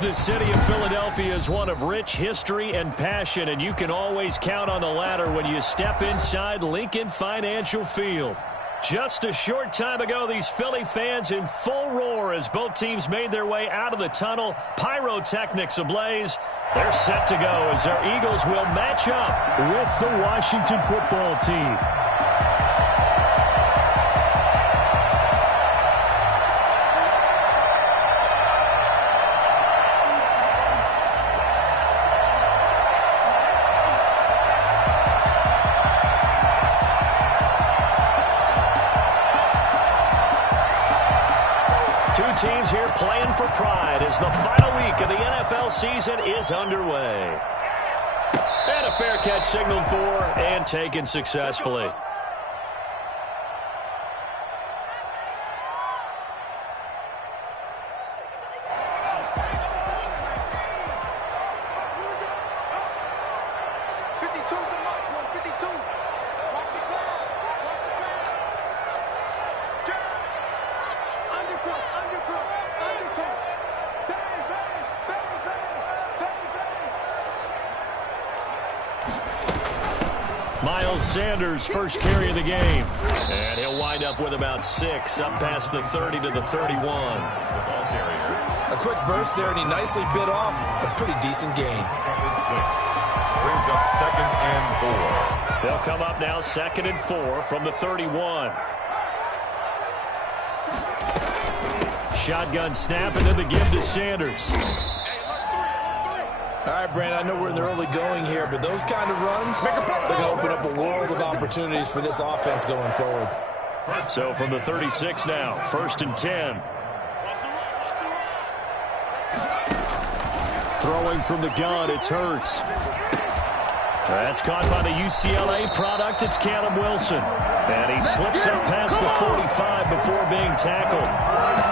The city of Philadelphia is one of rich history and passion, and you can always count on the latter when you step inside Lincoln Financial Field. Just a short time ago, these Philly fans in full roar as both teams made their way out of the tunnel. Pyrotechnics ablaze. They're set to go as their Eagles will match up with the Washington football team. Two teams here playing for pride as the final week of the NFL season is underway. And a fair catch signaled for and taken successfully. Miles Sanders, first carry of the game. And he'll wind up with about 6, up past the 30 to the 31. A quick burst there, and he nicely bit off a pretty decent gain. Brings up 2nd and 4. They'll come up now 2nd and 4 from the 31. Shotgun snap, and then the give to Sanders. All right, Brand, I know we're in the early going here, but those kind of runs, they're going to open up a world of opportunities for this offense going forward. So from the 36 now, 1st and 10. Throwing from the gun, it's Hurts. That's caught by the UCLA product. It's Callum Wilson. And he slips up past the 45 before being tackled.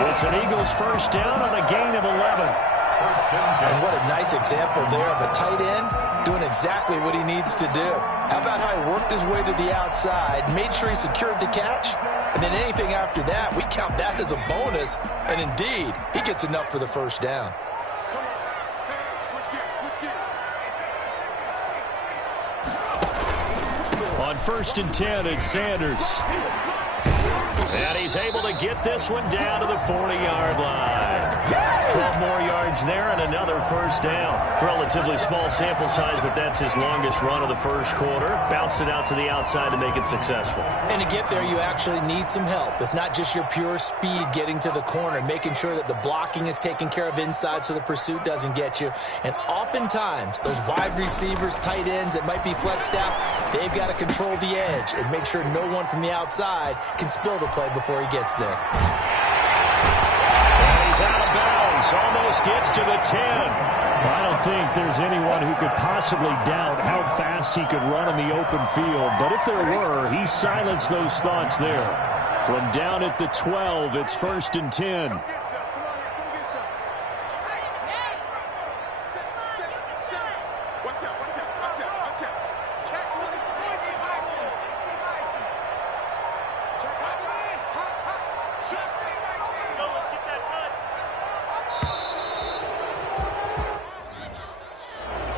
It's an Eagles first down on a gain of 11. And what a nice example there of a tight end doing exactly what he needs to do. How about how he worked his way to the outside, made sure he secured the catch, and then anything after that, we count that as a bonus. And indeed, he gets enough for the first down. On 1st and 10, it's Sanders. And he's able to get this one down to the 40-yard line. 12 more yards there and another first down. Relatively small sample size, but that's his longest run of the first quarter. Bounced it out to the outside to make it successful. And to get there, you actually need some help. It's not just your pure speed getting to the corner, making sure that the blocking is taken care of inside so the pursuit doesn't get you. And oftentimes, those wide receivers, tight ends that might be flexed out, they've got to control the edge and make sure no one from the outside can spill the play before he gets there. And he's out of bounds. Almost gets to the 10. I don't think there's anyone who could possibly doubt how fast he could run in the open field. But if there were, he silenced those thoughts there. From down at the 12, it's 1st and 10.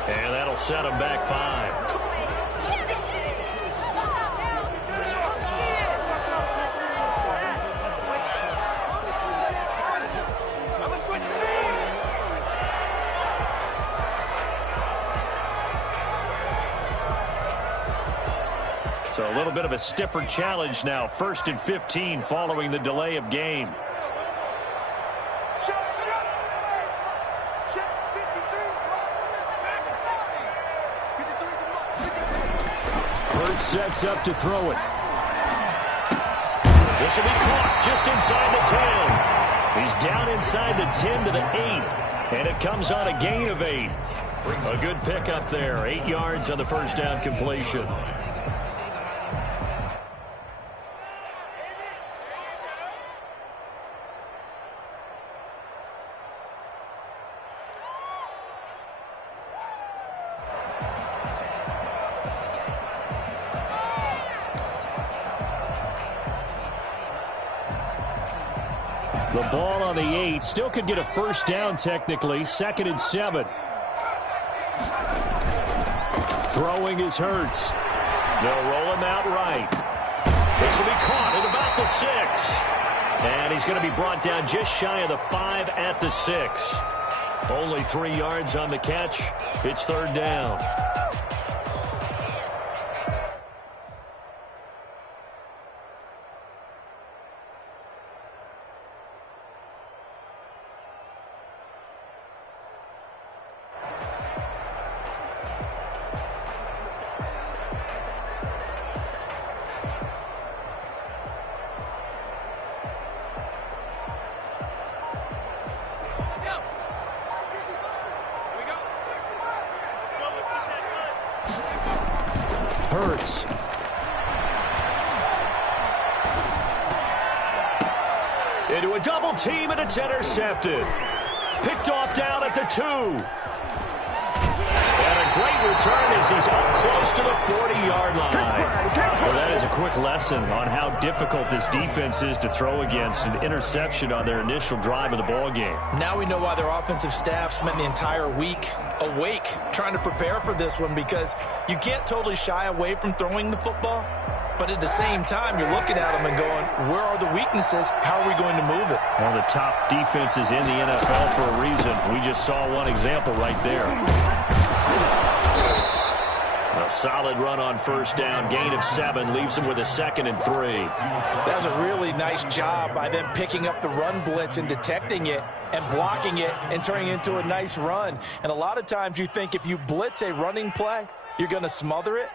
And that'll set him back 5. So a little bit of a stiffer challenge now. 1st and 15 following the delay of game. Hurts sets up to throw it. This will be caught just inside the 10. He's down inside the 10 to the 8. And it comes on a gain of 8. A good pickup there. 8 yards on the first down completion. The ball on the 8. Still could get a first down technically. 2nd and 7. Throwing is Hurts. They'll roll him out right. This will be caught at about the 6. And he's going to be brought down just shy of the 5 at the 6. Only 3 yards on the catch. It's 3rd down. Hurts. Into a double team, and it's intercepted. Picked off down at the 2. And a great return as he's up close to the 40-yard line. Well, that is a quick lesson on how difficult this defense is to throw against. An interception on their initial drive of the ball game. Now we know why their offensive staff spent the entire week awake trying to prepare for this one, because you can't totally shy away from throwing the football, but at the same time you're looking at them and going, where are the weaknesses? How are we going to move it? One of the top defenses in the NFL for a reason. We just saw one example right there. A solid run on first down. Gain of 7 leaves him with a 2nd and 3. That was a really nice job by them picking up the run blitz and detecting it and blocking it and turning it into a nice run. And a lot of times you think if you blitz a running play, you're going to smother it.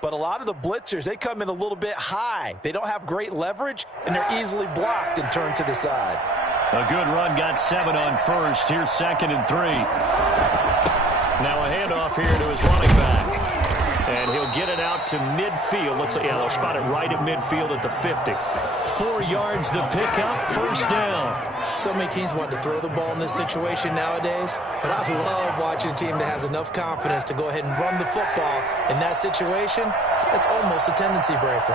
But a lot of the blitzers, they come in a little bit high. They don't have great leverage, and they're easily blocked and turned to the side. A good run, got 7 on first. Here's 2nd and 3. Now a handoff here to his running back. And he'll get it out to midfield. They'll spot it right at midfield at the 50. 4 yards the pickup, first down. So many teams want to throw the ball in this situation nowadays, but I love watching a team that has enough confidence to go ahead and run the football in that situation. It's almost a tendency breaker.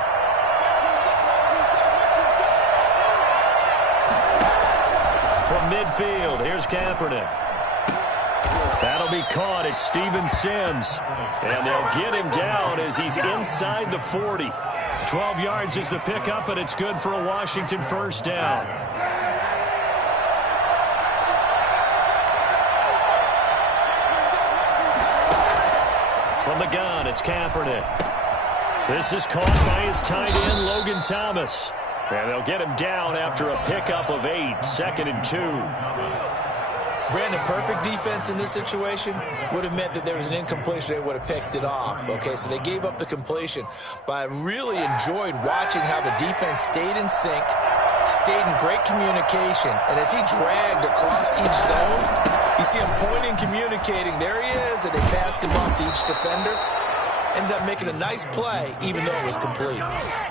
From midfield, here's Kaepernick. That'll be caught at Steven Sims. And they'll get him down as he's inside the 40. 12 yards is the pickup, and it's good for a Washington first down. From the gun, it's Kaepernick. This is caught by his tight end, Logan Thomas. And they'll get him down after a pickup of 8, 2nd and 2. Brandon, perfect defense in this situation would have meant that there was an incompletion. They would have picked it off. Okay, so they gave up the completion. But I really enjoyed watching how the defense stayed in sync, stayed in great communication. And as he dragged across each zone, you see him pointing, communicating. There he is, and they passed him off to each defender. Ended up making a nice play, even though it was complete.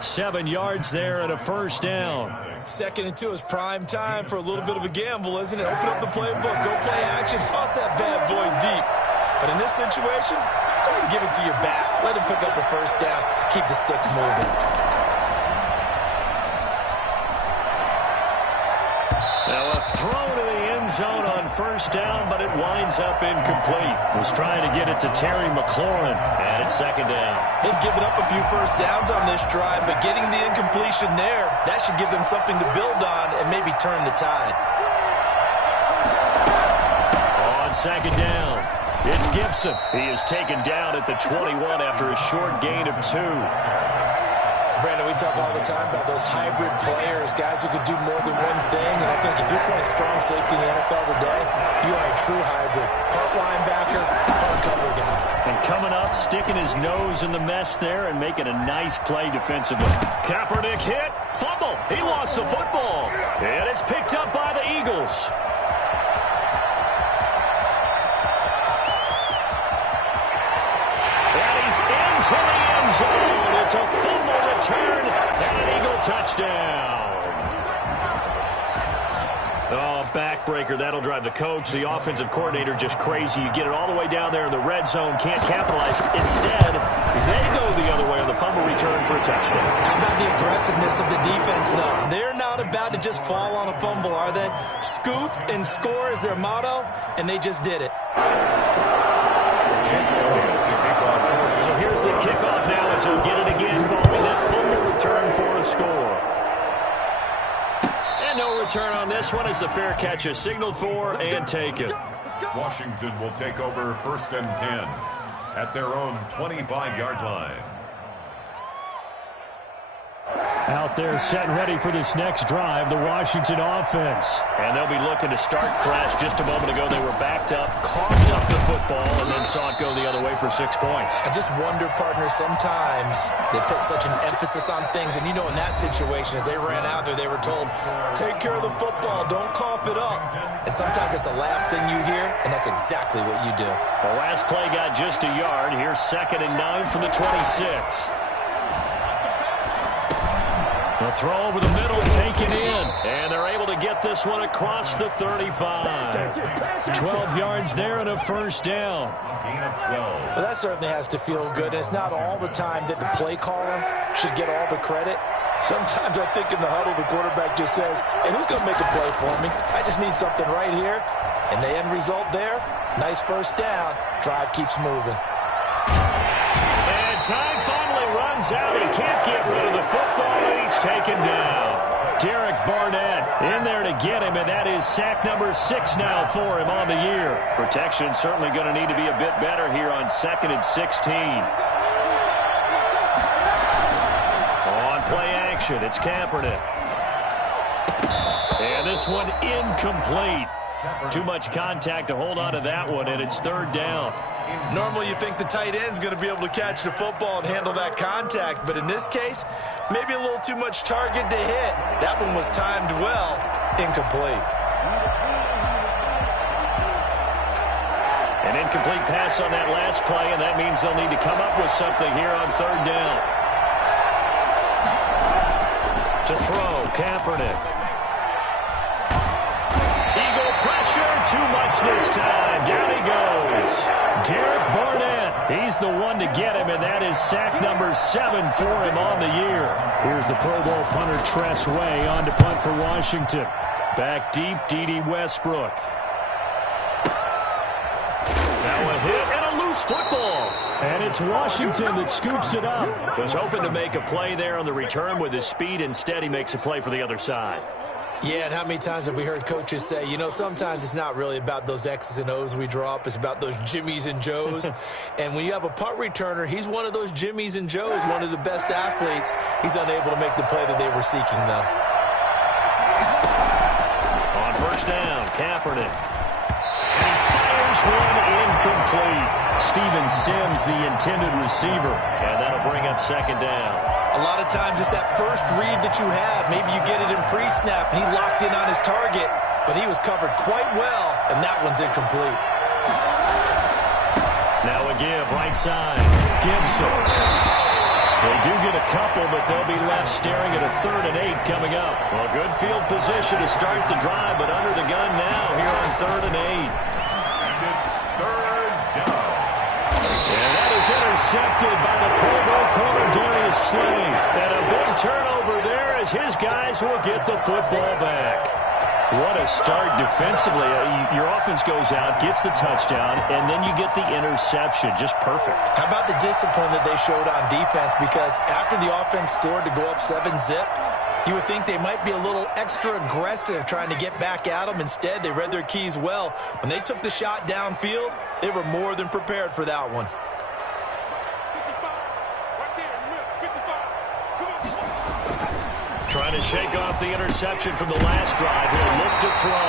7 yards there and a first down. 2nd and 2 is prime time for a little bit of a gamble, isn't it? Open up the playbook, go play action, toss that bad boy deep. But in this situation, go ahead and give it to your back. Let him pick up a first down. Keep the sticks moving. Now a throw to the end zone on first down, but it winds up incomplete. Was trying to get it to Terry McLaurin, and it's 2nd down. They've given up a few first downs on this drive, but getting the incompletion there, that should give them something to build on and maybe turn the tide. On 2nd down, it's Gibson. He is taken down at the 21 after a short gain of 2. Brandon, we talk all the time about those hybrid players, guys who could do more than one thing. And I think if you're playing strong safety in the NFL today, you are a true hybrid. Part linebacker, part cover guy. And coming up, sticking his nose in the mess there and making a nice play defensively. Kaepernick hit, fumble. He lost the football. And it's picked up by the Eagles. And he's into the end zone. It's a fumble return and an Eagle touchdown. Oh, backbreaker. That'll drive the coach, the offensive coordinator, just crazy. You get it all the way down there in the red zone, can't capitalize. Instead, they go the other way on the fumble return for a touchdown. How about the aggressiveness of the defense, though? They're not not about to just fall on a fumble, are they? Scoop and score is their motto, and they just did it. So here's the kickoff now as he'll get it again following that fumble return for a score. And no return on this one as the fair catch is signaled for and taken. Washington will take over 1st and 10 at their own 25-yard line. Out there set and ready for this next drive, the Washington offense. And they'll be looking to start fresh. Just a moment ago, they were backed up, coughed up the football, and then saw it go the other way for 6 points. I just wonder, partner, sometimes they put such an emphasis on things. And, you know, in that situation, as they ran out there, they were told, take care of the football, don't cough it up. And sometimes that's the last thing you hear, and that's exactly what you do. The last play got just a yard. Here's 2nd and 9 from the 26. The throw over the middle, taken in. And they're able to get this one across the 35. 12 yards there and a first down. Gain of 12. Well, that certainly has to feel good. And it's not all the time that the play caller should get all the credit. Sometimes I think in the huddle, the quarterback just says, hey, who's going to make a play for me? I just need something right here. And the end result there, nice first down. Drive keeps moving. And time finally runs out. He can't get rid of the football, and he's taken down. Derek Barnett in there to get him, and that is sack number 6 now for him on the year. Protection certainly going to need to be a bit better here on 2nd and 16. On play action, it's Kaepernick. And this one incomplete. Too much contact to hold on to that one, and it's 3rd down. Normally you think the tight end's going to be able to catch the football and handle that contact, but in this case, maybe a little too much target to hit. That one was timed well, incomplete. An incomplete pass on that last play, and that means they'll need to come up with something here on 3rd down. To throw, Kaepernick. Too much this time. Down he goes. Derek Barnett. He's the one to get him, and that is sack number 7 for him on the year. Here's the Pro Bowl punter Tress Way on to punt for Washington. Back deep, D.D. Westbrook. Now a hit and a loose football. And it's Washington that scoops it up. Was hoping to make a play there on the return with his speed. Instead, he makes a play for the other side. Yeah, and how many times have we heard coaches say, you know, sometimes it's not really about those X's and O's we drop. It's about those Jimmies and Joes. And when you have a punt returner, he's one of those Jimmies and Joes, one of the best athletes. He's unable to make the play that they were seeking, though. On 1st down, Kaepernick. And he fires one incomplete. Steven Sims, the intended receiver. And that'll bring up 2nd down. A lot of times it's that first read that you have. Maybe you get it in pre-snap, and he locked in on his target, but he was covered quite well, and that one's incomplete. Now a give, right side. Gibson. They do get a couple, but they'll be left staring at a 3rd and 8 coming up. Well, good field position to start the drive, but under the gun now here on 3rd and 8. And it's 3rd down. And that is intercepted by the Pro Bowl corner, Darius Slay. And a big turnover there as his guys will get the football back. What a start defensively. Your offense goes out, gets the touchdown, and then you get the interception. Just perfect. How about the discipline that they showed on defense? Because after the offense scored to go up 7-zip, you would think they might be a little extra aggressive trying to get back at them. Instead, they read their keys well. When they took the shot downfield, they were more than prepared for that one. Trying to shake off the interception from the last drive. He'll look to throw.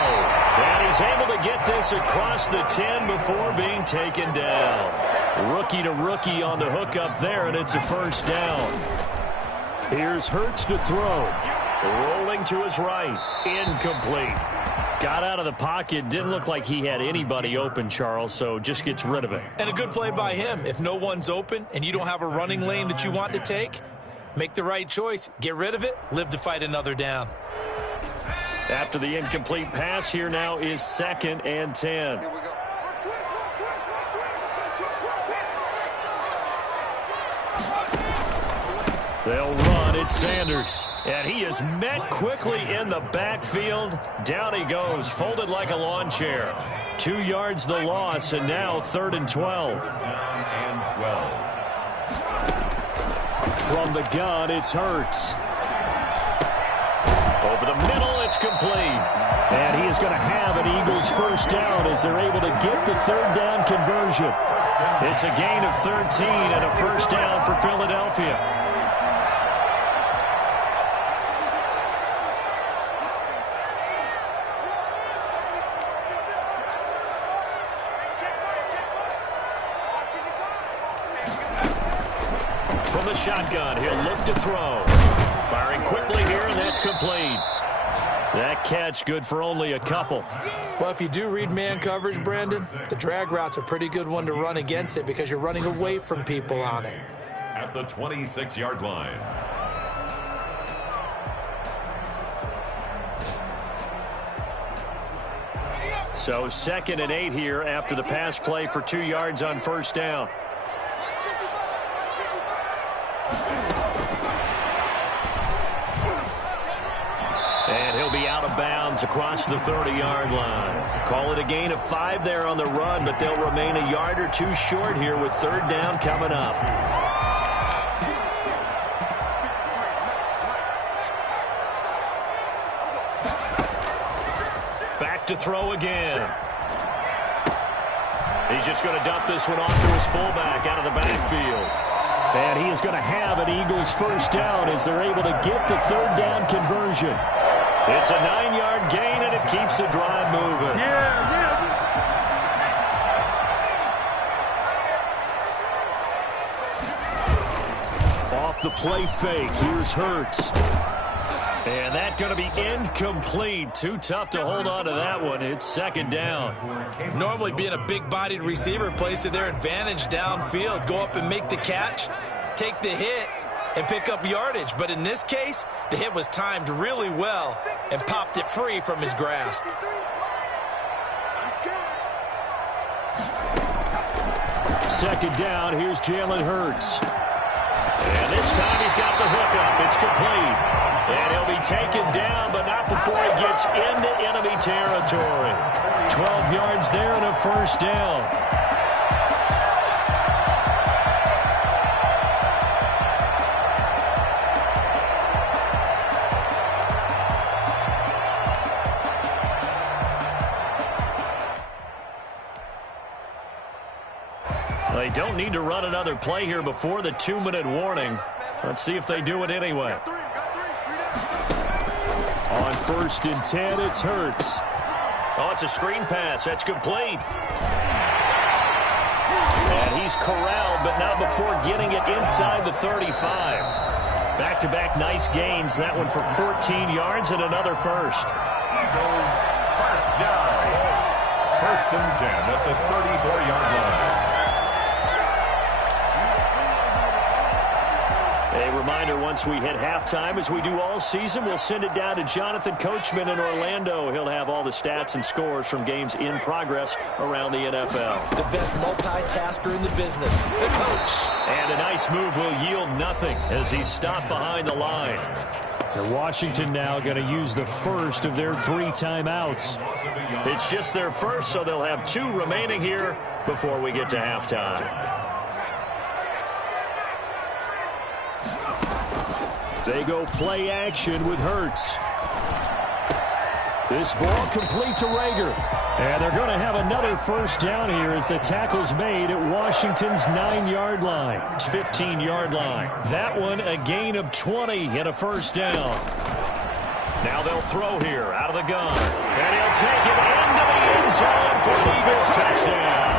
And he's able to get this across the 10 before being taken down. Rookie to rookie on the hook up there, and it's a 1st down. Here's Hurts to throw. Rolling to his right. Incomplete. Got out of the pocket. Didn't look like he had anybody open, Charles, so just gets rid of it. And a good play by him. If no one's open and you don't have a running lane that you want to take, make the right choice. Get rid of it. Live to fight another down. After the incomplete pass, here now is 2nd and 10. They'll run. It's Sanders. And he is met quickly in the backfield. Down he goes, folded like a lawn chair. 2 yards the loss, and now 3rd and 12. From the gun, it's Hurts. Over the middle, it's complete. And he is going to have an Eagles first down as they're able to get the 3rd down conversion. It's a gain of 13 and a first down for Philadelphia. From the shotgun, he'll look to throw. Firing quickly here, and that's complete. That catch good for only a couple. Well, if you do read man coverage, Brandon, the drag route's a pretty good one to run against it because you're running away from people on it. At the 26-yard line. So 2nd and 8 here after the pass play for 2 yards on first down. And he'll be out of bounds across the 30-yard line. Call it a gain of 5 there on the run, but they'll remain a yard or 2 short here with 3rd down coming up. Back to throw again. He's just going to dump this one off to his fullback out of the backfield. And he is going to have an Eagles first down as they're able to get the 3rd down conversion. It's a 9-yard gain, and it keeps the drive moving. Off the play fake, here's Hurts. And that's going to be incomplete. Too tough to hold on to that one. It's 2nd down. Normally being a big-bodied receiver plays to their advantage downfield. Go up and make the catch, take the hit, and pick up yardage. But in this case, the hit was timed really well and popped it free from his grasp. Second down, here's Jalen Hurts. And this time he's got the hook up. It's complete. And he'll be taken down, but not before he gets into enemy territory. 12 yards there and a first down. They don't need to run another play here before the 2-minute warning. Let's see if they do it anyway. On 1st and 10, it's Hurts. Oh, it's a screen pass. That's complete. And he's corralled, but not before getting it inside the 35. Back-to-back nice gains. That one for 14 yards and another first. Eagles first down. 1st and 10 at the 34-yard line. A reminder, once we hit halftime, as we do all season, we'll send it down to Jonathan Coachman in Orlando. He'll have all the stats and scores from games in progress around the NFL. The best multitasker in the business, the coach. And a nice move will yield nothing as he's stopped behind the line. And Washington now going to use the first of their 3 timeouts. It's just their first, so they'll have 2 remaining here before we get to halftime. They go play action with Hurts. This ball complete to Rager. And they're going to have another first down here as the tackle's made at Washington's 9-yard line. 15-yard line. That one a gain of 20 and a first down. Now they'll throw here out of the gun. And he'll take it into the end zone for an Eagles touchdown.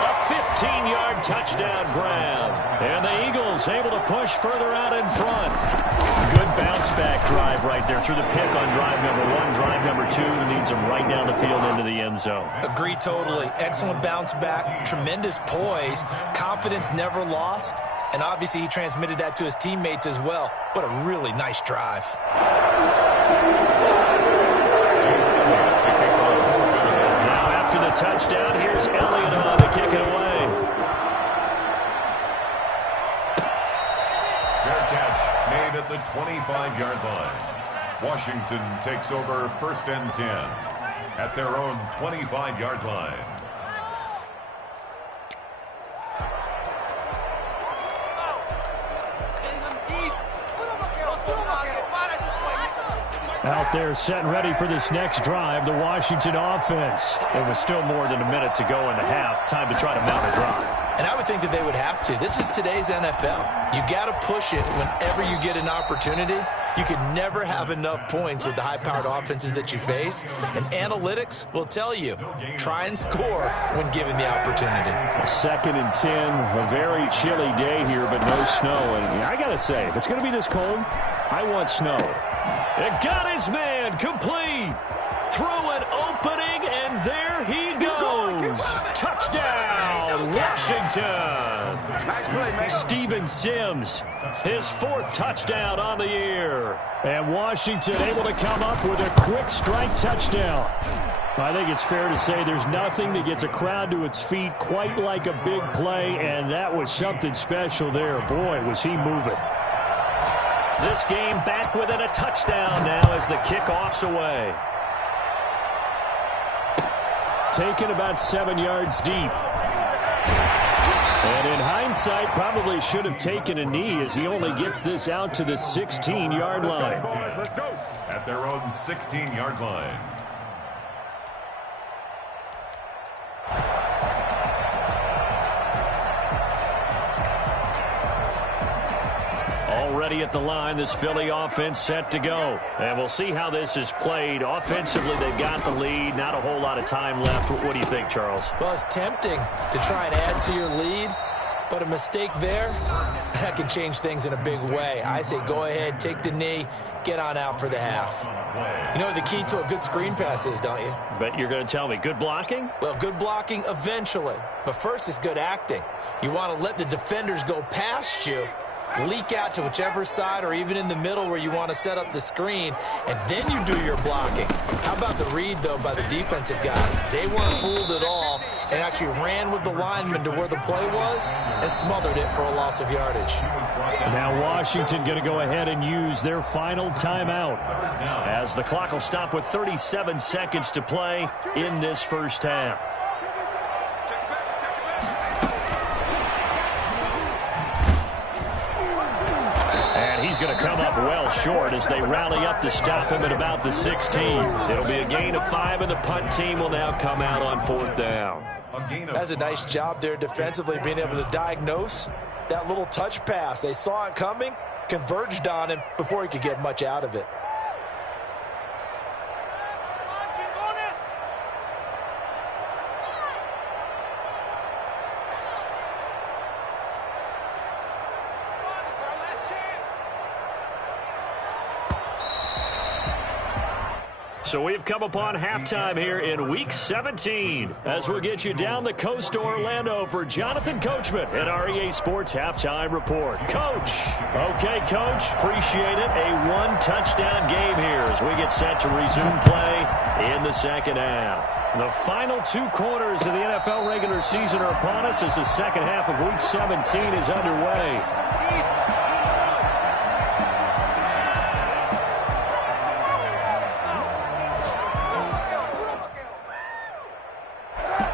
A 15-yard touchdown grab. And the Eagles able to push further out in front. Good bounce-back drive right there through the pick on drive number 1. Drive number 2 leads them right down the field into the end zone. Agree totally. Excellent bounce back, tremendous poise, confidence never lost, and obviously he transmitted that to his teammates as well. What a really nice drive. Now after the touchdown, here's Elliott on to kick it away. at the 25-yard line. Washington takes over 1st and 10 at their own 25-yard line. Out there set and ready for this next drive, the Washington offense. It was still more than a minute to go in the half. Time to try to mount a drive. And I would think that they would have to. This is today's NFL. You got to push it whenever you get an opportunity. You could never have enough points with the high-powered offenses that you face. And analytics will tell you, try and score when given the opportunity. 2nd and 10, a very chilly day here, but no snow. And I got to say, if it's going to be this cold, I want snow. It got his man complete. Through an opening, and there he goes. Touchdown, Washington. Steven Sims, his 4th touchdown on the year. And Washington able to come up with a quick strike touchdown. I think it's fair to say there's nothing that gets a crowd to its feet quite like a big play, and that was something special there. Boy, was he moving. This game back within a touchdown now as the kickoff's away. Taken about 7 yards deep. And in hindsight, probably should have taken a knee as he only gets this out to the 16-yard line. Let's go. At their own 16-yard line. Already at the line, this Philly offense set to go. And we'll see how this is played. Offensively, they've got the lead. Not a whole lot of time left. What do you think, Charles? Well, it's tempting to try and add to your lead, but a mistake there, that can change things in a big way. I say go ahead, take the knee, get on out for the half. You know what the key to a good screen pass is, don't you? Bet you're going to tell me. Good blocking? Well, good blocking eventually. But first is good acting. You want to let the defenders go past you, leak out to whichever side or even in the middle where you want to set up the screen, and then you do your blocking. How about the read, though, by the defensive guys? They weren't fooled at all and actually ran with the lineman to where the play was and smothered it for a loss of yardage. Now Washington going to go ahead and use their final timeout, as the clock will stop with 37 seconds to play in this first half. He's going to come up well short as they rally up to stop him at about the 16. It'll be a gain of 5, and the punt team will now come out on 4th down. That's a nice job there defensively, being able to diagnose that little touch pass. They saw it coming, converged on him before he could get much out of it. So we've come upon halftime here in Week 17 as we'll get you down the coast to Orlando for Jonathan Coachman at our EA Sports Halftime Report. Coach. Okay, Coach. Appreciate it. A 1-touchdown game here as we get set to resume play in the second half. The final 2 quarters of the NFL regular season are upon us as the second half of Week 17 is underway.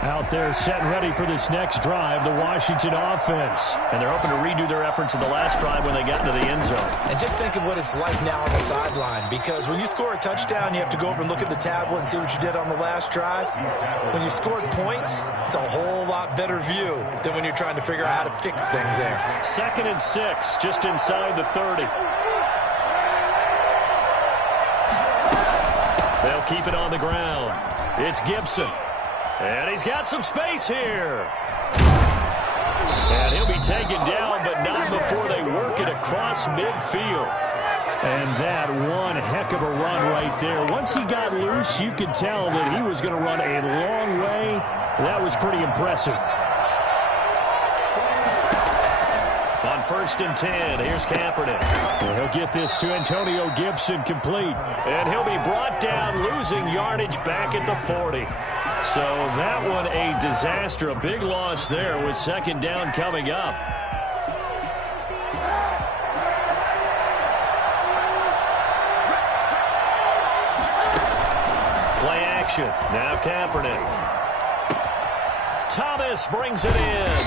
Out there set and ready for this next drive, the Washington offense. And they're hoping to redo their efforts in the last drive when they got into the end zone. And just think of what it's like now on the sideline, because when you score a touchdown, you have to go over and look at the tablet and see what you did on the last drive. When you scored points, it's a whole lot better view than when you're trying to figure out how to fix things there. 2nd and 6, just inside the 30. They'll keep it on the ground. It's Gibson. And he's got some space here. And he'll be taken down, but not before they work it across midfield. And that one heck of a run right there. Once he got loose, you could tell that he was going to run a long way. That was pretty impressive. On 1st and 10, here's Kaepernick. And he'll get this to Antonio Gibson complete. And he'll be brought down, losing yardage back at the 40. So that one a disaster, a big loss there with 2nd down coming up. action. Now Kaepernick. Thomas brings it in.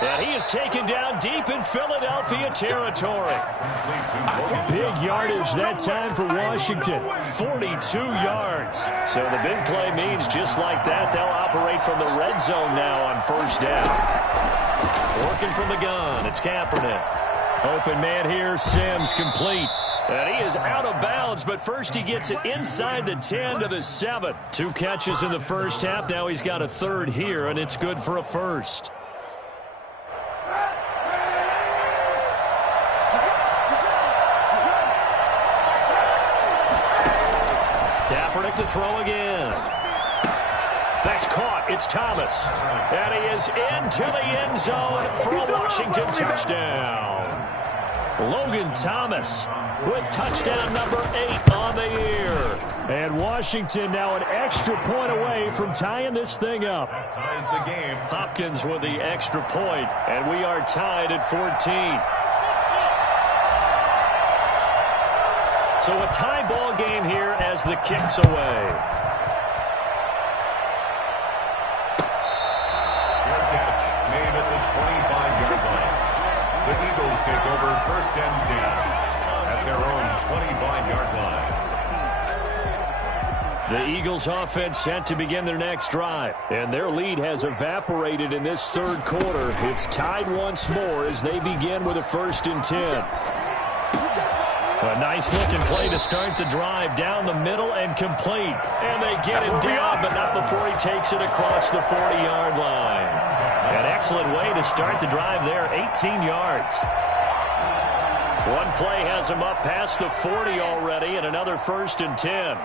And he is taken down deep in Philadelphia territory. Big yardage that time for Washington. 42 yards. So the big play means just like that, they'll operate from the red zone now on first down. Working from the gun, it's Kaepernick. Open man here, Sims complete. And he is out of bounds, but first he gets it inside the 10 to the 7. 2 catches in the first half. Now he's got a third here, and it's good for a first. Kaepernick to throw again. That's caught. It's Thomas. And he is into the end zone for a Washington touchdown. Logan Thomas with touchdown number 8 on the year. And Washington now an extra point away from tying this thing up. That ties the game. Hopkins with the extra point, and we are tied at 14. So a tie ball game here as the kick's away. Good catch made at the 25-yard line. The Eagles take over first and 10 at their own 25-yard line. The Eagles offense set to begin their next drive. And their lead has evaporated in this third quarter. It's tied once more as they begin with a first and 10. A nice-looking play to start the drive down the middle and complete. And they get him down, but not before he takes it across the 40-yard line. An excellent way to start the drive there, 18 yards. One play has him up past the 40 already, and another first and 10.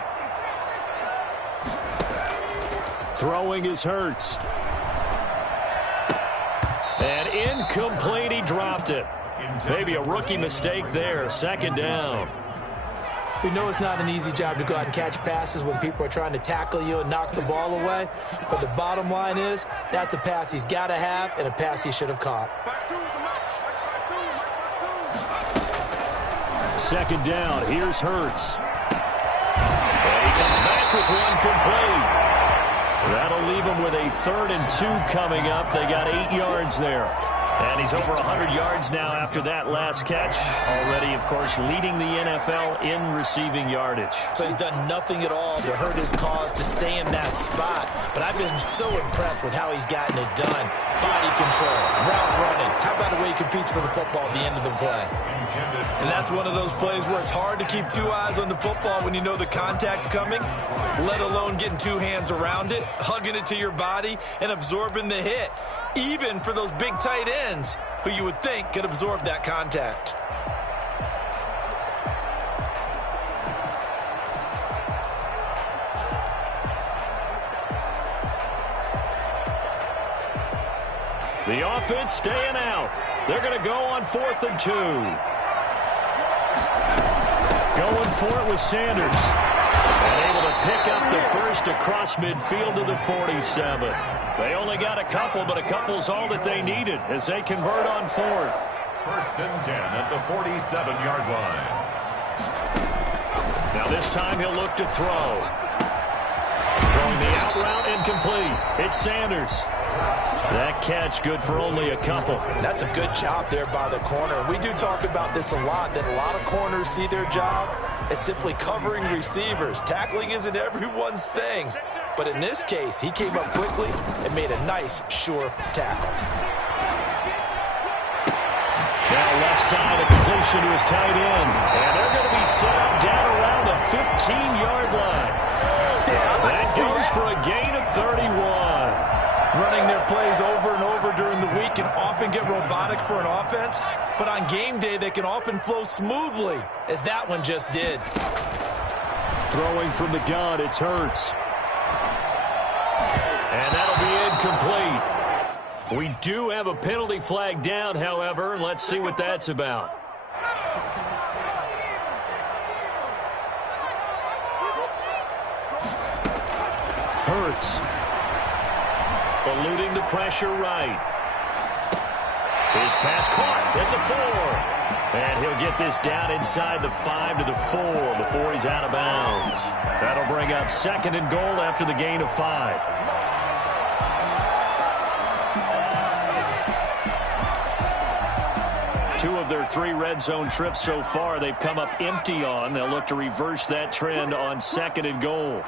Throwing is Hurts. And incomplete, he dropped it. Maybe a rookie mistake there, second down. We know it's not an easy job to go out and catch passes when people are trying to tackle you and knock the ball away. But the bottom line is, that's a pass he's got to have and a pass he should have caught. Second down, here's Hurts. And he comes back with one complete. That'll leave him with a 3rd and 2 coming up. They got 8 yards there. And he's over 100 yards now after that last catch. Already, of course, leading the NFL in receiving yardage. So he's done nothing at all to hurt his cause to stay in that spot. But I've been so impressed with how he's gotten it done. Body control, route running. How about the way he competes for the football at the end of the play? And that's one of those plays where it's hard to keep 2 eyes on the football when you know the contact's coming, let alone getting 2 hands around it, hugging it to your body, and absorbing the hit. Even for those big tight ends who you would think could absorb that contact. The offense staying out. They're going to go on 4th and 2. Going for it with Sanders. And able to pick up the first across midfield to the 47. They only got a couple, but a couple's all that they needed as they convert on 4th. First and 10 at the 47-yard line. Now this time he'll look to throw. Throwing the out route incomplete. It's Sanders. That catch good for only a couple. That's a good job there by the corner. We do talk about this a lot, that a lot of corners see their job as simply covering receivers. Tackling isn't everyone's thing. But in this case, he came up quickly and made a nice, sure tackle. Now left side, a completion to his tight end. And they're going to be set up down around the 15-yard line. That goes for a gain of 31. Running their plays over and over during the week can often get robotic for an offense, but on game day they can often flow smoothly, as that one just did. Throwing from the gun, it's Hurts. And that'll be incomplete. We do have a penalty flag down, however. Let's see what that's about. Hurts. Eluding the pressure right. His pass caught at the 4. And he'll get this down inside the 5 to the 4 before he's out of bounds. That'll bring up 2nd and goal after the gain of 5. Two of their 3 red zone trips so far, they've come up empty on. They'll look to reverse that trend on 2nd and goal.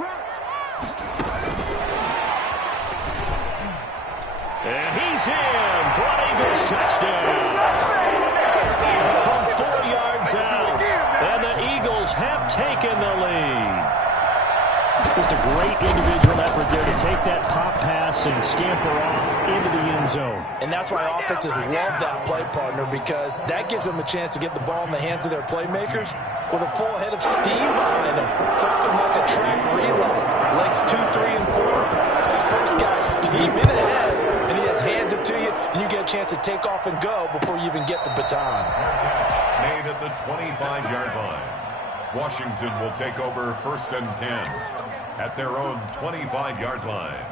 And he's in for an Eagles touchdown. From 4 yards out, and the Eagles have taken the lead. Just a great individual effort there to take that pop pass and scamper off into the end zone. And that's why offenses love that play, partner, because that gives them a chance to get the ball in the hands of their playmakers with a full head of steam behind them. It's often like a track relay. Legs 2, 3, and 4. That first guy's steaming ahead, and he has hands it to you, and you get a chance to take off and go before you even get the baton. Made at the 25-yard line. Washington will take over 1st and 10 at their own 25-yard line.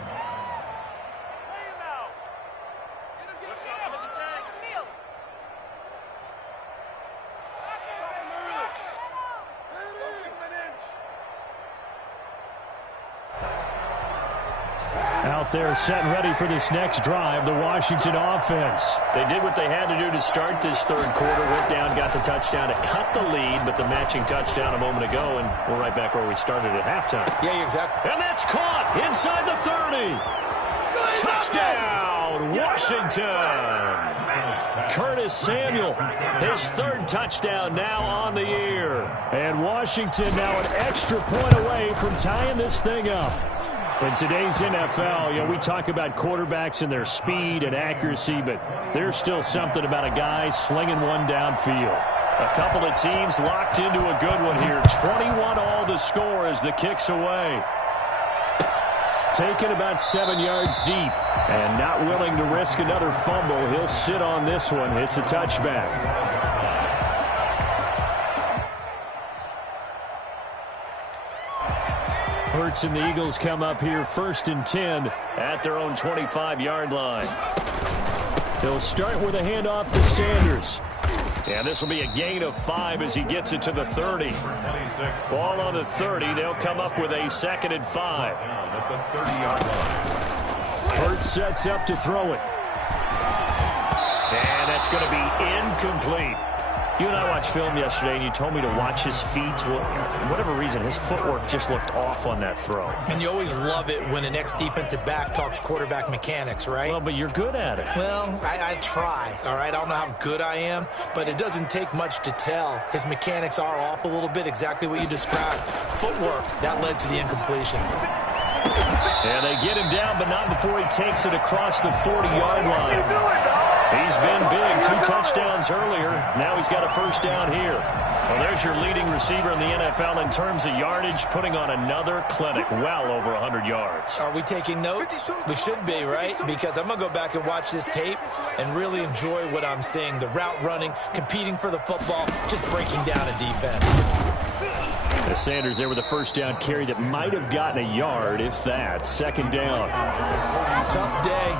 Out there set and ready for this next drive, the Washington offense. They did what they had to do to start this 3rd quarter. Went down, got the touchdown to cut the lead, but the matching touchdown a moment ago, and we're right back where we started at halftime. Yeah, exactly. And that's caught inside the 30. Touchdown, Washington. Curtis Samuel, his 3rd touchdown now on the year. And Washington now an extra point away from tying this thing up. In today's NFL, we talk about quarterbacks and their speed and accuracy, but there's still something about a guy slinging one downfield. A couple of teams locked into a good one here. 21 all the score as the kick's away. Taken about 7 yards deep and not willing to risk another fumble. He'll sit on this one. It's a touchback. Hurts and the Eagles come up here 1st and 10 at their own 25-yard line. They'll start with a handoff to Sanders. And this will be a gain of 5 as he gets it to the 30. Ball on the 30. They'll come up with a 2nd and 5. At the 30-yard line. Hurts sets up to throw it. And that's going to be incomplete. You and I watched film yesterday, and you told me to watch his feet. Well, for whatever reason, his footwork just looked off on that throw. And you always love it when the next defensive back talks quarterback mechanics, right? Well, but you're good at it. Well, I try, all right? I don't know how good I am, but it doesn't take much to tell. His mechanics are off a little bit, exactly what you described. Footwork, that led to the incompletion. And they get him down, but not before he takes it across the 40-yard line. He's been big, 2 touchdowns earlier. Now he's got a 1st down here. Well, there's your leading receiver in the NFL in terms of yardage, putting on another clinic, well over 100 yards. Are we taking notes? We should be, right? Because I'm going to go back and watch this tape and really enjoy what I'm seeing. The route running, competing for the football, just breaking down a defense. The Sanders there with a 1st down carry that might have gotten a yard, if that. 2nd down. Tough day.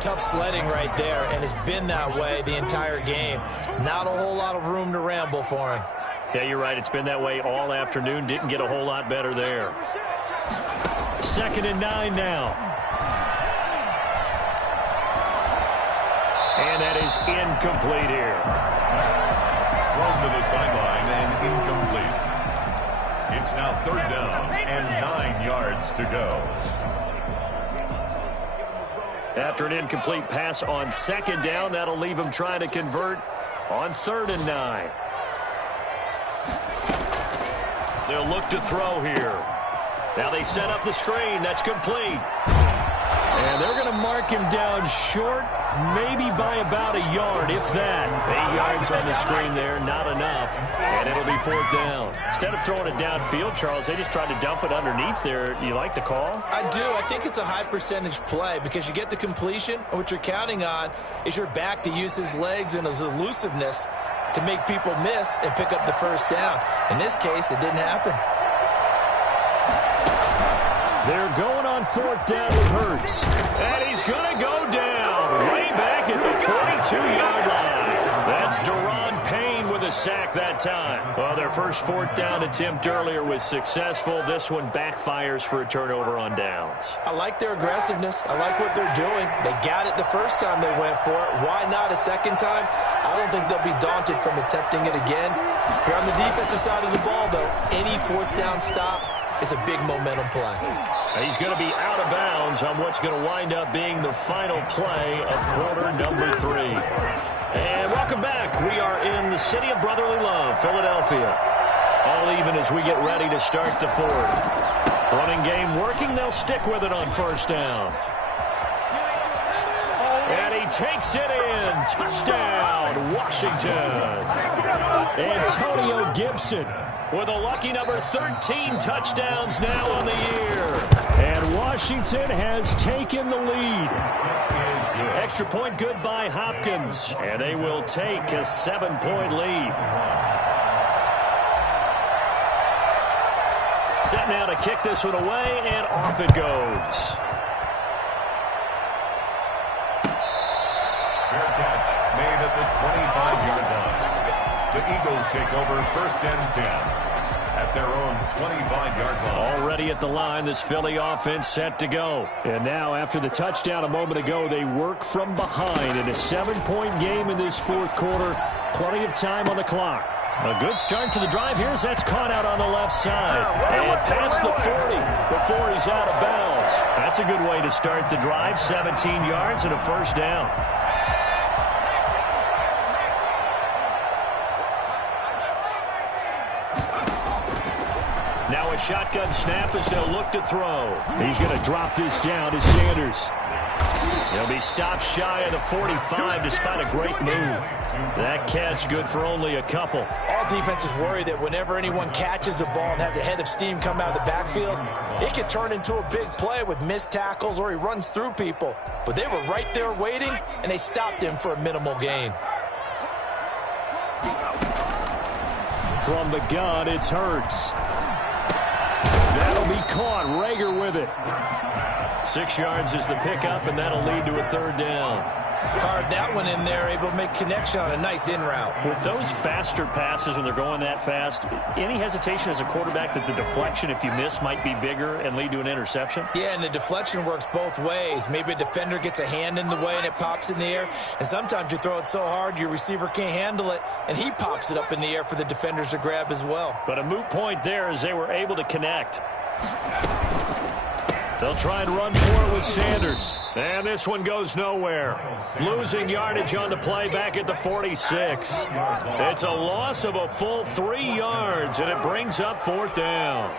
Tough sledding right there, and it's been that way the entire game. Not a whole lot of room to ramble for him. Yeah, you're right. It's been that way all afternoon. Didn't get a whole lot better there. 2nd and 9 now. And that is incomplete here. Thrown to the sideline and incomplete. It's now 3rd down and 9 yards to go. After an incomplete pass on 2nd down, that'll leave him trying to convert on 3rd and 9. They'll look to throw here. Now they set up the screen. That's complete. And they're going to mark him down short, maybe by about a yard, if that. 8 yards on the screen there, not enough. And it'll be 4th down. Instead of throwing it downfield, Charles, they just tried to dump it underneath there. You like the call? I do. I think it's a high percentage play because you get the completion, and what you're counting on is your back to use his legs and his elusiveness to make people miss and pick up the 1st down. In this case, it didn't happen. They're going on 4th down with Hurts. And he's going to go down way back at the 2-yard line. That's Daron Payne with a sack that time. Well, their first fourth down attempt earlier was successful. This one backfires for a turnover on downs. I like their aggressiveness. I like what they're doing. They got it the first time they went for it. Why not a second time? I don't think they'll be daunted from attempting it again. If you're on the defensive side of the ball, though, any fourth down stop is a big momentum play. He's going to be out of bounds on what's going to wind up being the final play of quarter number 3. And welcome back. We are in the city of brotherly love, Philadelphia. All even as we get ready to start the fourth. Running game working. They'll stick with it on first down. And he takes it in. Touchdown, Washington. Antonio Gibson with a lucky number 13 touchdowns now on the year. And Washington has taken the lead. Extra point good by Hopkins. And they will take a 7-point lead. Set now to kick this one away, and off it goes. Fair catch made at the 25-yard line. The Eagles take over first and 10 at their own 25-yard line. Already at the line, this Philly offense set to go. And now, after the touchdown a moment ago, they work from behind in a 7-point game in this fourth quarter. Plenty of time on the clock. A good start to the drive. Here's that's caught out on the left side. And past the 40 before he's out of bounds. That's a good way to start the drive. 17 yards and a first down. Now a shotgun snap as they'll look to throw. He's going to drop this down to Sanders. He'll be stopped shy of the 45 despite a great move. That catch good for only a couple. All defenses worry that whenever anyone catches the ball and has a head of steam come out of the backfield, it could turn into a big play with missed tackles or he runs through people. But they were right there waiting, and they stopped him for a minimal gain. From the gun, it's Hurts. That'll be caught. Rager with it. 6 yards is the pickup, and that'll lead to a third down. Fired that one in there, able to make connection on a nice in route. With those faster passes, when they're going that fast, any hesitation as a quarterback that the deflection, if you miss, might be bigger and lead to an interception? Yeah, and the deflection works both ways. Maybe a defender gets a hand in the way and it pops in the air. And sometimes you throw it so hard your receiver can't handle it, and he pops it up in the air for the defenders to grab as well. But a moot point there as they were able to connect. They'll try and run for it with Sanders. And this one goes nowhere. Losing yardage on the play back at the 46. It's a loss of a full 3 yards, and it brings up fourth down.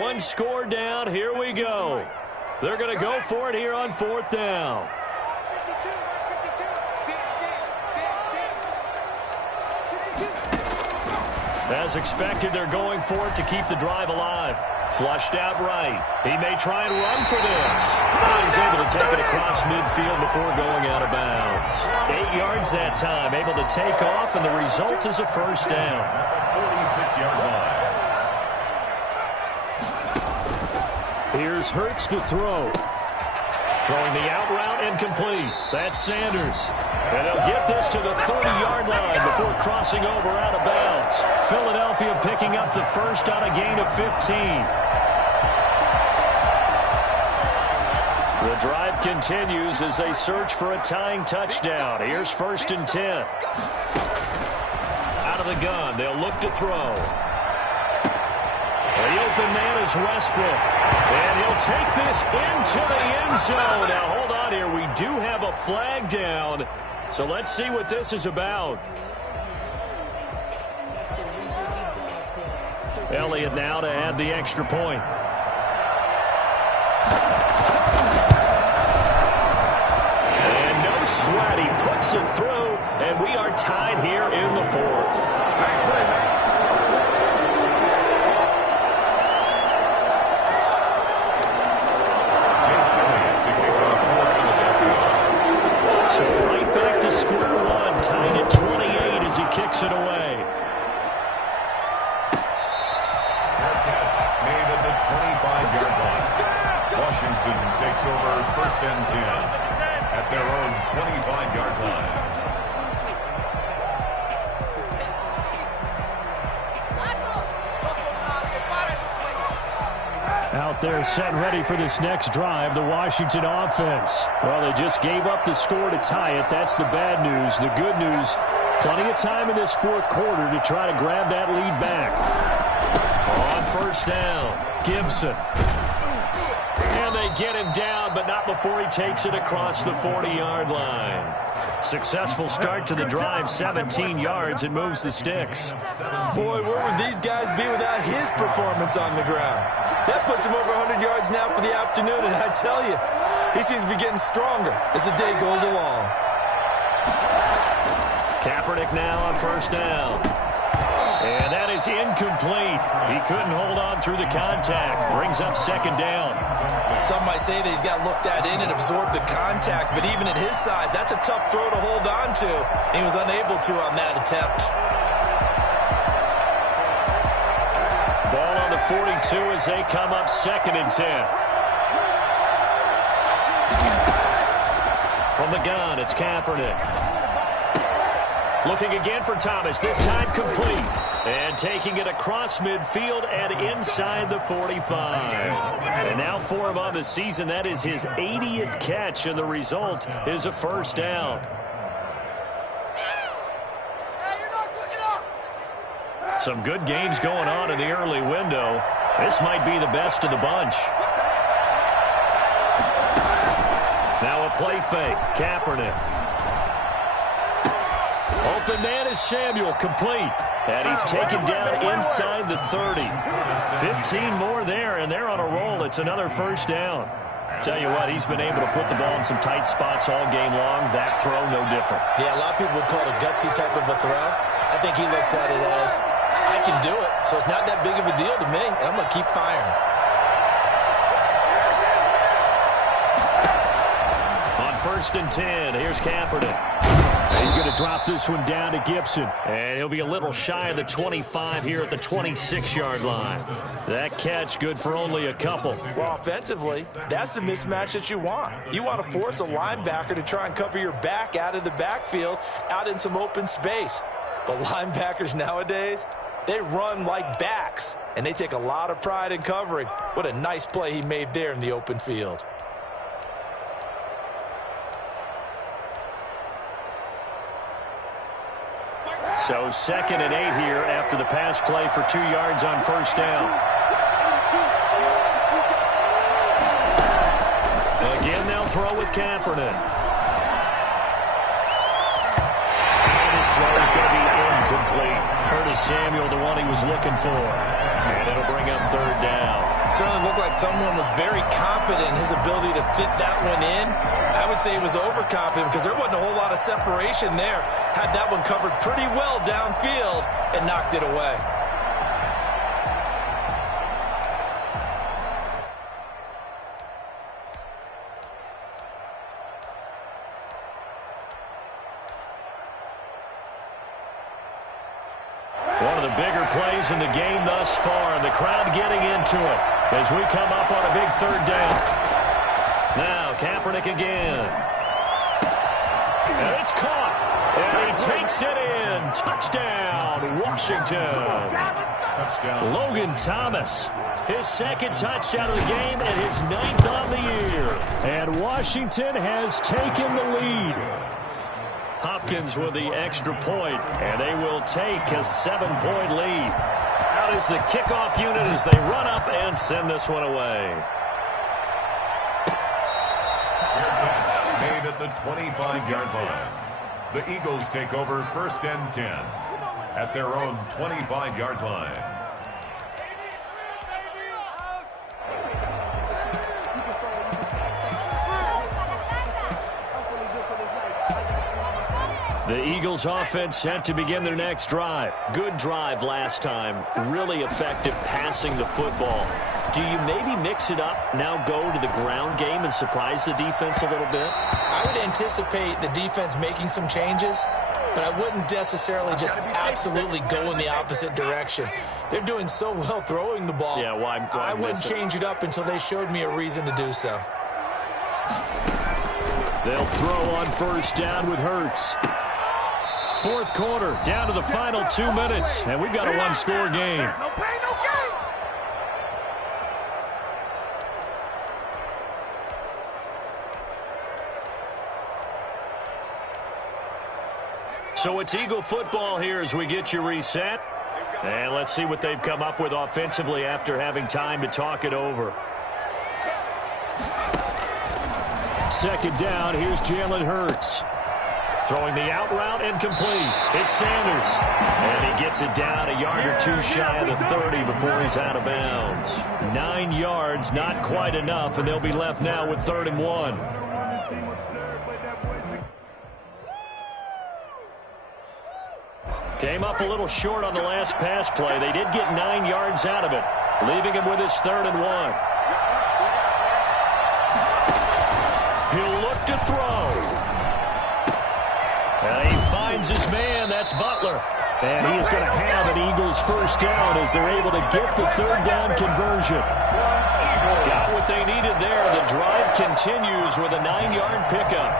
One score down. Here we go. They're going to go for it here on fourth down. As expected, they're going for it to keep the drive alive. Flushed out right. He may try and run for this. But he's able to take it across midfield before going out of bounds. 8 yards that time, able to take off, and the result is a first down. 46-yard line. Here's Hurts to throw. Throwing the out route incomplete. That's Sanders. And they'll get this to the 30-yard line before crossing over out of bounds. Philadelphia picking up the first on a gain of 15. The drive continues as they search for a tying touchdown. Here's first and 10. Out of the gun, they'll look to throw. The open man is Westbrook. And he'll take this into the end zone. Now, hold on here. We do have a flag down. So let's see what this is about. Elliott now to add the extra point. And no sweat. He puts it through. And we are tied here in the fourth. Kicks it away. Fair catch made at the 25-yard line. Washington takes over out there set and ready for this next drive, the Washington offense. Well, they just gave up the score to tie it. That's the bad news. The good news, plenty of time in this fourth quarter to try to grab that lead back. On first down, Gibson. And they get him down, but not before he takes it across the 40-yard line. Successful start to the drive, 17 yards, and moves the sticks. Boy, where would these guys be without his performance on the ground? That puts him over 100 yards now for the afternoon, and I tell you, he seems to be getting stronger as the day goes along. Kaepernick now on first down. And that is incomplete. He couldn't hold on through the contact. Brings up second down. Some might say that he's got looked at in and absorbed the contact, but even at his size, that's a tough throw to hold on to. He was unable to on that attempt. Ball on the 42 as they come up 2nd and 10. From the gun, it's Kaepernick. Looking again for Thomas, this time complete. And taking it across midfield and inside the 45. And now for him on the season, that is his 80th catch, and the result is a first down. Some good games going on in the early window. This might be the best of the bunch. Now a play fake, Kaepernick. Open man is Samuel, complete. And he's taken down inside the 30. 15 more there, and they're on a roll. It's another first down. Tell you what, he's been able to put the ball in some tight spots all game long. That throw, no different. Yeah, a lot of people would call it a gutsy type of a throw. I think he looks at it as, I can do it, so it's not that big of a deal to me, and I'm going to keep firing. On 1st and 10, here's Kaepernick. He's going to drop this one down to Gibson. And he'll be a little shy of the 25 here at the 26-yard line. That catch good for only a couple. Well, offensively, that's the mismatch that you want. You want to force a linebacker to try and cover your back out of the backfield, out in some open space. The linebackers nowadays, they run like backs, and they take a lot of pride in covering. What a nice play he made there in the open field. So 2nd and 8 here after the pass play for 2 yards on first down. Again, they'll throw with Kaepernick. And his throw is going to be incomplete. Curtis Samuel, the one he was looking for. And it'll bring up 3rd down. Certainly looked like someone was very confident in his ability to fit that one in. I would say he was overconfident because there wasn't a whole lot of separation there. Had that one covered pretty well downfield and knocked it away. One of the bigger plays in the game thus far, and the crowd getting into it as we come up on a big 3rd down. Now, Kaepernick again. And it's caught. And he takes it in. Touchdown, Washington. Touchdown. Logan Thomas, his 2nd touchdown of the game and his 9th on the year. And Washington has taken the lead. Hopkins with the extra point, and they will take a 7-point lead. Out is the kickoff unit as they run up and send this one away. Made at the 25-yard line. The Eagles take over 1st and 10 at their own 25-yard line. The Eagles offense set to begin their next drive. Good drive last time. Really effective passing the football. Do you maybe mix it up, now go to the ground game and surprise the defense a little bit? I would anticipate the defense making some changes, but I wouldn't necessarily just absolutely go in the opposite direction. They're doing so well throwing the ball. Yeah, why I wouldn't change it up until they showed me a reason to do so. They'll throw on first down with Hurts. Fourth quarter, down to the final 2 minutes, and we've got a one-score game. So it's Eagle football here as we get you reset. And let's see what they've come up with offensively after having time to talk it over. Second down, here's Jalen Hurts. Throwing the out route and complete. It's Sanders. And he gets it down a yard or two shy of the 30 before he's out of bounds. 9 yards, not quite enough, and they'll be left now with 3rd and 1. Came up a little short on the last pass play. They did get 9 yards out of it, leaving him with his 3rd and 1. He'll look to throw. And he finds his man. That's Butler. And he is going to have an Eagles first down as they're able to get the 3rd down conversion. Got what they needed there. The drive continues with a 9-yard pickup.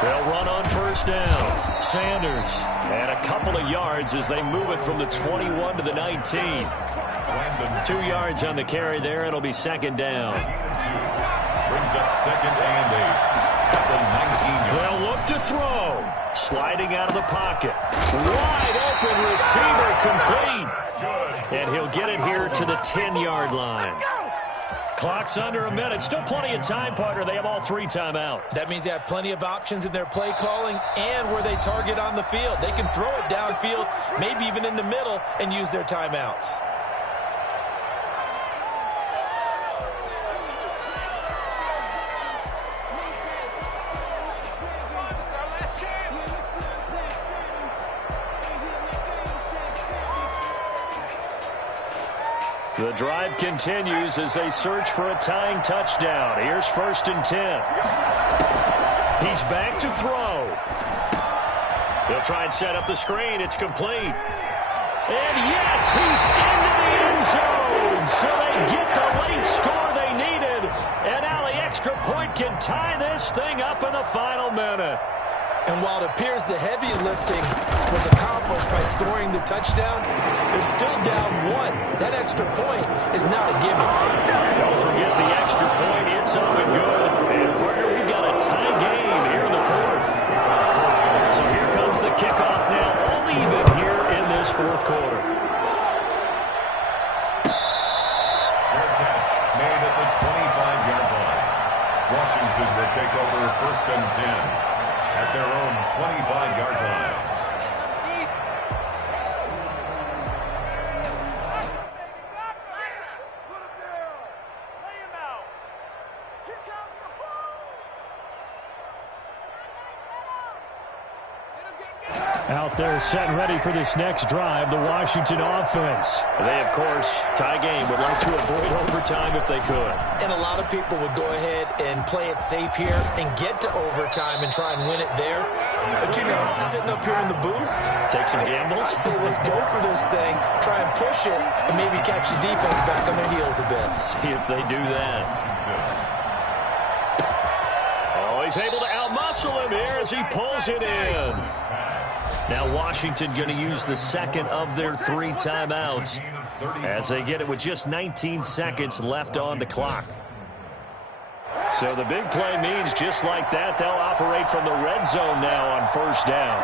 They'll run on first down. Sanders. And a couple of yards as they move it from the 21 to the 19. 2 yards on the carry there. It'll be 2nd down. Brings up 2nd and 8 at the 19-yard. They'll look to throw. Sliding out of the pocket. Wide open receiver complete. And he'll get it here to the 10-yard line. Clock's under a minute. Still plenty of time, partner. They have all 3 timeouts. That means they have plenty of options in their play calling and where they target on the field. They can throw it downfield, maybe even in the middle, and use their timeouts. The drive continues as they search for a tying touchdown. Here's 1st and 10. He's back to throw. They'll try and set up the screen. It's complete. And yes, he's into the end zone. So they get the late score they needed. And now the extra point can tie this thing up in the final minute. And while it appears the heavy lifting was accomplished by scoring the touchdown, they're still down 1. That extra point is not a gimme. Don't forget the extra point. It's up and good. And, partner, we've got a tie game here in the 4th. So here comes the kickoff now, all even here in this 4th quarter. Fair catch made at the 25-yard line. Washington will take over 1st and 10. At their own 25-yard line. Out there set and ready for this next drive, the Washington offense. They, of course, tie game, would like to avoid overtime if they could. And a lot of people would go ahead and play it safe here and get to overtime and try and win it there. But, you know, sitting up here in the booth, take some gambles. I say let's go for this thing, try and push it, and maybe catch the defense back on their heels a bit. See if they do that. Oh, he's able to outmuscle him here as he pulls it in. Now Washington going to use the 2nd of their 3 timeouts as they get it with just 19 seconds left on the clock. So the big play means just like that, they'll operate from the red zone now on 1st down.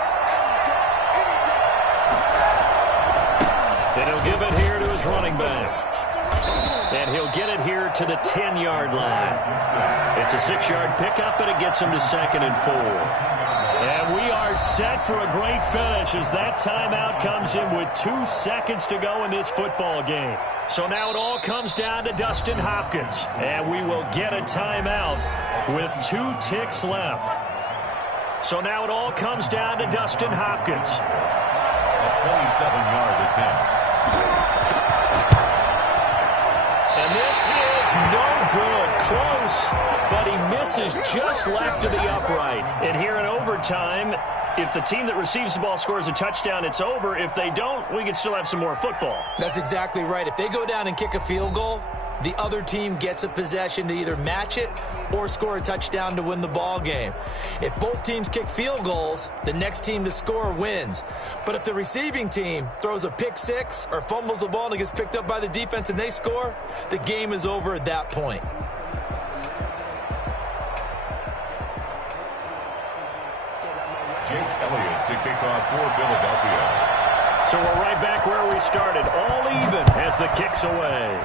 And he'll give it here to his running back. And he'll get it here to the 10-yard line. It's a 6-yard pickup, and it gets him to 2nd and 4. And we are set for a great finish as that timeout comes in with 2 seconds to go in this football game. So now it all comes down to Dustin Hopkins. And we will get a timeout with 2 ticks left. So now it all comes down to Dustin Hopkins. A 27-yard attempt. And this is no good. Close, but he misses just left of the upright. And here in overtime, if the team that receives the ball scores a touchdown, it's over. If they don't, we can still have some more football. That's exactly right. If they go down and kick a field goal, the other team gets a possession to either match it or score a touchdown to win the ball game. If both teams kick field goals, the next team to score wins. But if the receiving team throws a pick six or fumbles the ball and it gets picked up by the defense and they score, the game is over at that point. Jake Elliott to kick off for Philadelphia. So we're right back where we started, all even as the kick's away.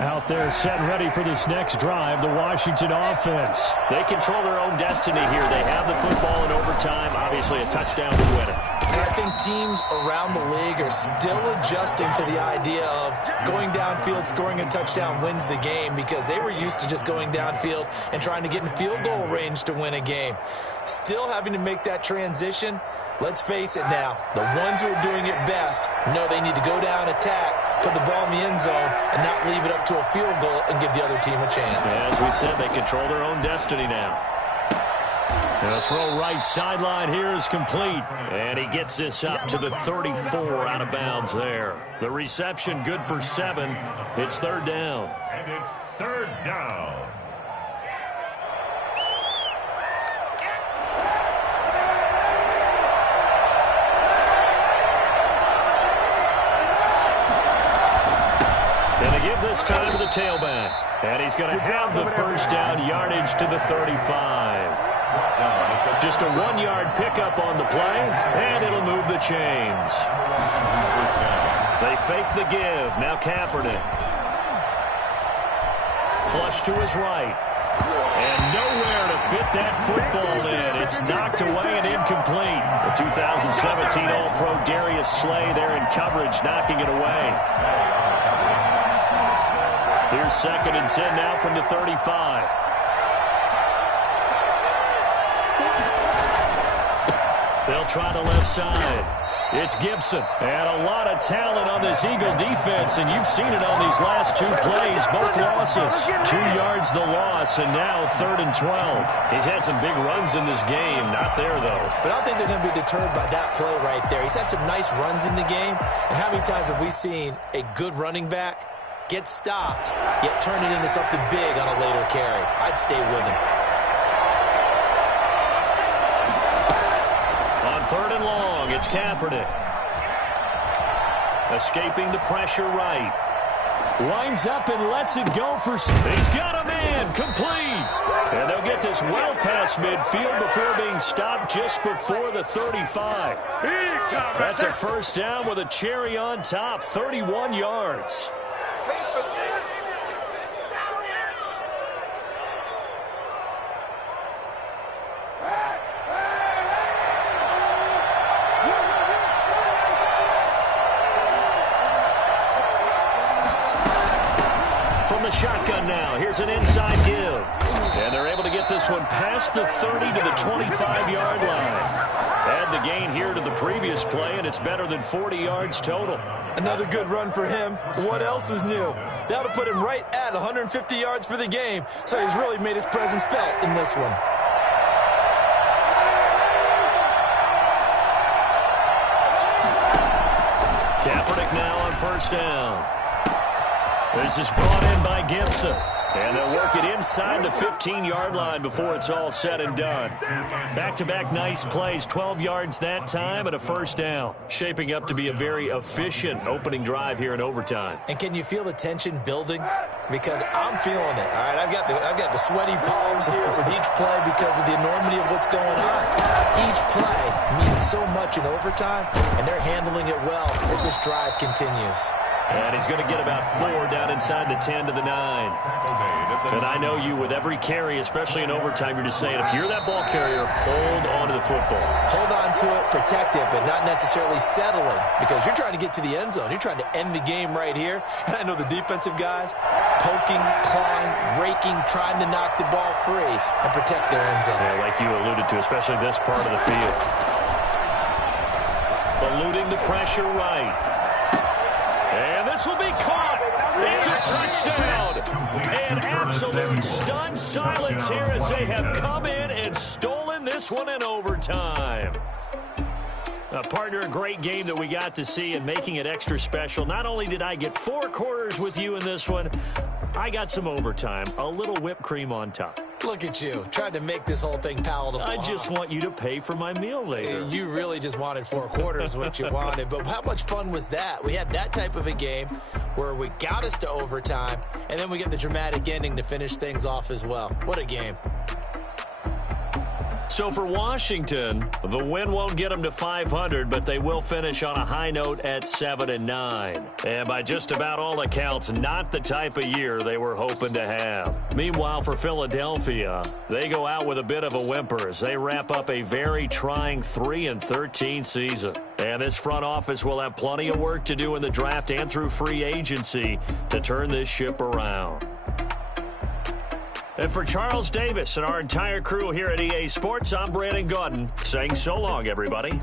Out there set and ready for this next drive, the Washington offense. They control their own destiny here. They have the football in overtime. Obviously, a touchdown to win it. And I think teams around the league are still adjusting to the idea of going downfield, scoring a touchdown wins the game, because they were used to just going downfield and trying to get in field goal range to win a game. Still having to make that transition. Let's face it now, the ones who are doing it best know they need to go down, attack, put the ball in the end zone, and not leave it up to a field goal and give the other team a chance. As we said, they control their own destiny now. And the throw right sideline here is complete. And he gets this up to the 34 out of bounds there. The reception good for 7. It's third down. And it's third down. Going to give this time to the tailback. And he's going to have the first down, yardage to the 35. Just a 1-yard pickup on the play, and it'll move the chains. They fake the give. Now Kaepernick. Flush to his right. And nowhere to fit that football in. It's knocked away and incomplete. The 2017 All-Pro Darius Slay there in coverage, knocking it away. Here's 2nd and 10 now from the 35. They'll try the left side. It's Gibson. And a lot of talent on this Eagle defense, and you've seen it on these last 2 plays, both losses. 2 yards the loss, and now 3rd and 12. He's had some big runs in this game. Not there, though. But I don't think they're going to be deterred by that play right there. He's had some nice runs in the game, and how many times have we seen a good running back get stopped, yet turn it into something big on a later carry? I'd stay with him. On 3rd and long, it's Kaepernick. Escaping the pressure right. Winds up and lets it go for... He's got a man, complete. And they'll get this well past midfield before being stopped just before the 35. That's a first down with a cherry on top, 31 yards. Shotgun now. Here's an inside give. And they're able to get this one past the 30 to the 25-yard line. Add the gain here to the previous play, and it's better than 40 yards total. Another good run for him. What else is new? That'll put him right at 150 yards for the game, so he's really made his presence felt in this one. Kaepernick now on first down. This is brought in by Gibson. And they'll work it inside the 15-yard line before it's all said and done. Back-to-back nice plays, 12 yards that time and a first down. Shaping up to be a very efficient opening drive here in overtime. And can you feel the tension building? Because I'm feeling it. All right, I've got the sweaty palms here with each play because of the enormity of what's going on. Each play means so much in overtime, and they're handling it well as this drive continues. And he's going to get about 4 down inside the 10 to the 9. And I know you, with every carry, especially in overtime, you're just saying, if you're that ball carrier, hold on to the football. Hold on to it, protect it, but not necessarily settling, because you're trying to get to the end zone. You're trying to end the game right here. And I know the defensive guys poking, clawing, raking, trying to knock the ball free and protect their end zone. Yeah, like you alluded to, especially this part of the field. Eluding the pressure right. And this will be caught. It's a touchdown. An absolute stunned silence here as they have come in and stolen this one in overtime. Partner, a great game that we got to see and making it extra special. Not only did I get 4 quarters with you in this one, I got some overtime, a little whipped cream on top. Look at you, trying to make this whole thing palatable. I just want you to pay for my meal later. You really just wanted 4 quarters, what you wanted. But how much fun was that? We had that type of a game where we got us to overtime, and then we get the dramatic ending to finish things off as well. What a game. So for Washington, the win won't get them to 500, but they will finish on a high note at 7-9. And by just about all accounts, not the type of year they were hoping to have. Meanwhile, for Philadelphia, they go out with a bit of a whimper as they wrap up a very trying 3-13 season. And this front office will have plenty of work to do in the draft and through free agency to turn this ship around. And for Charles Davis and our entire crew here at EA Sports, I'm Brandon Gaudin saying so long, everybody.